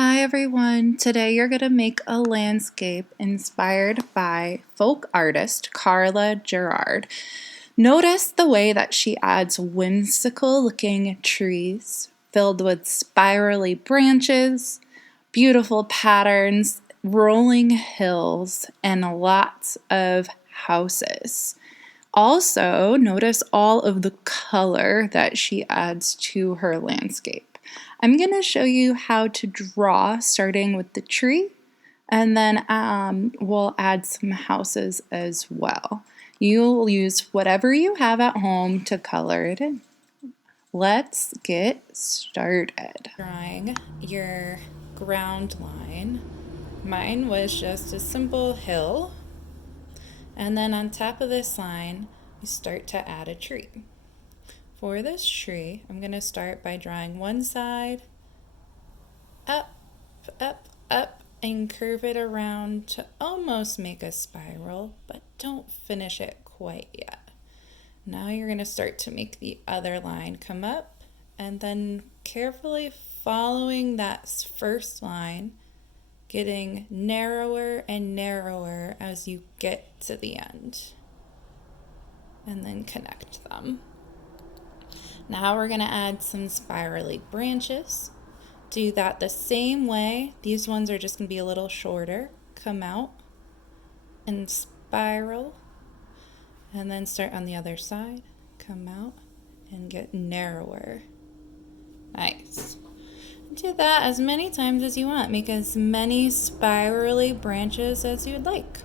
Hi everyone, today you're going to make a landscape inspired by folk artist Karla Gerard. Notice the way that she adds whimsical looking trees filled with spirally branches, beautiful patterns, rolling hills, and lots of houses. Also, notice all of the color that she adds to her landscape. I'm going to show you how to draw starting with the tree, and then we'll add some houses as well. You'll use whatever you have at home to color it in. Let's get started. Drawing your ground line. Mine was just a simple hill. And then on top of this line, you start to add a tree. For this tree, I'm going to start by drawing one side, up, up, up, and curve it around to almost make a spiral, but don't finish it quite yet. Now you're going to start to make the other line come up, and then carefully following that first line, getting narrower and narrower as you get to the end, and then connect them. Now we're going to add some spirally branches. Do that the same way. These ones are just going to be a little shorter. Come out and spiral, and then start on the other side. Come out and get narrower. Nice. Do that as many times as you want. Make as many spirally branches as you'd like.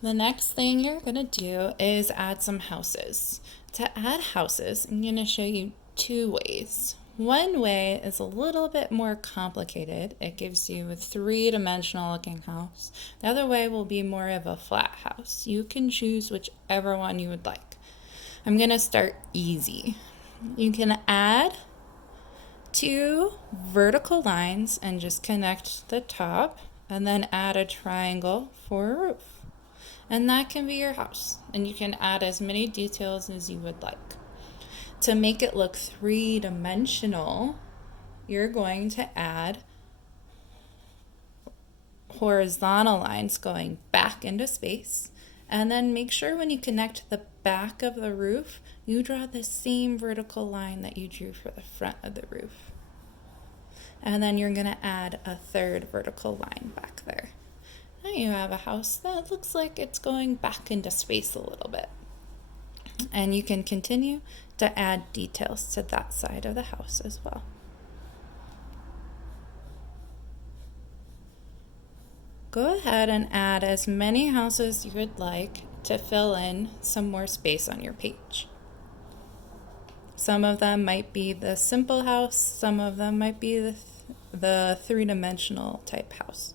The next thing you're going to do is add some houses. To add houses, I'm going to show you two ways. One way is a little bit more complicated. It gives you a three-dimensional looking house. The other way will be more of a flat house. You can choose whichever one you would like. I'm going to start easy. You can add two vertical lines and just connect the top, and then add a triangle for a roof. And that can be your house, and you can add as many details as you would like. To make it look three-dimensional, you're going to add horizontal lines going back into space, and then make sure when you connect the back of the roof, you draw the same vertical line that you drew for the front of the roof. And then you're going to add a third vertical line back there. Now you have a house that looks like it's going back into space a little bit. And you can continue to add details to that side of the house as well. Go ahead and add as many houses you would like to fill in some more space on your page. Some of them might be the simple house, some of them might be the three-dimensional type house.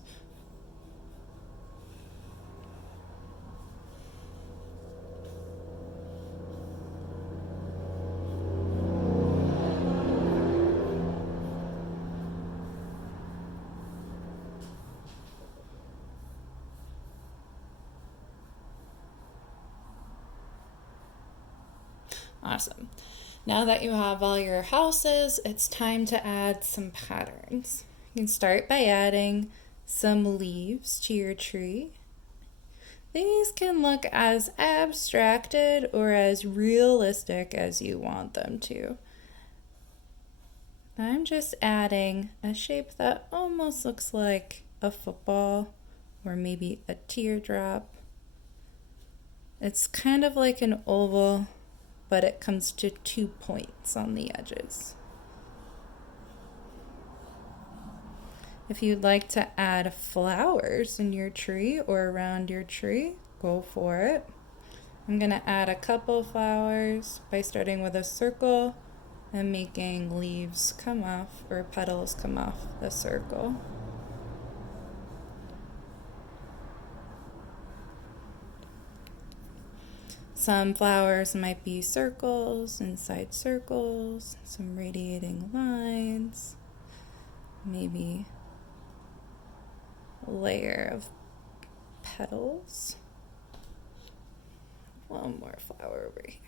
Awesome. Now that you have all your houses, it's time to add some patterns. You can start by adding some leaves to your tree. These can look as abstracted or as realistic as you want them to. I'm just adding a shape that almost looks like a football or maybe a teardrop. It's kind of like an oval, but it comes to 2 points on the edges. If you'd like to add flowers in your tree or around your tree, go for it. I'm going to add a couple flowers by starting with a circle and making leaves come off or petals come off the circle. Some flowers might be circles inside circles, some radiating lines, maybe a layer of petals. One more flower over here.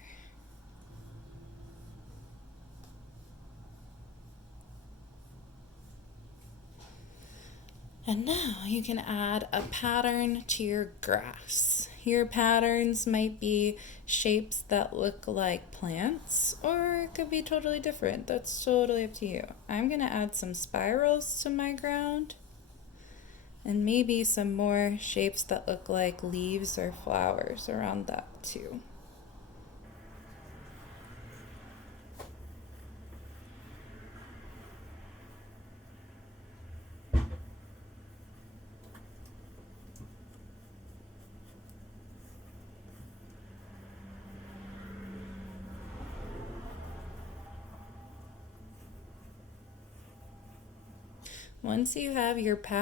And now you can add a pattern to your grass. Your patterns might be shapes that look like plants, or it could be totally different. That's totally up to you. I'm going to add some spirals to my ground, and maybe some more shapes that look like leaves or flowers around that too. Once you have your pattern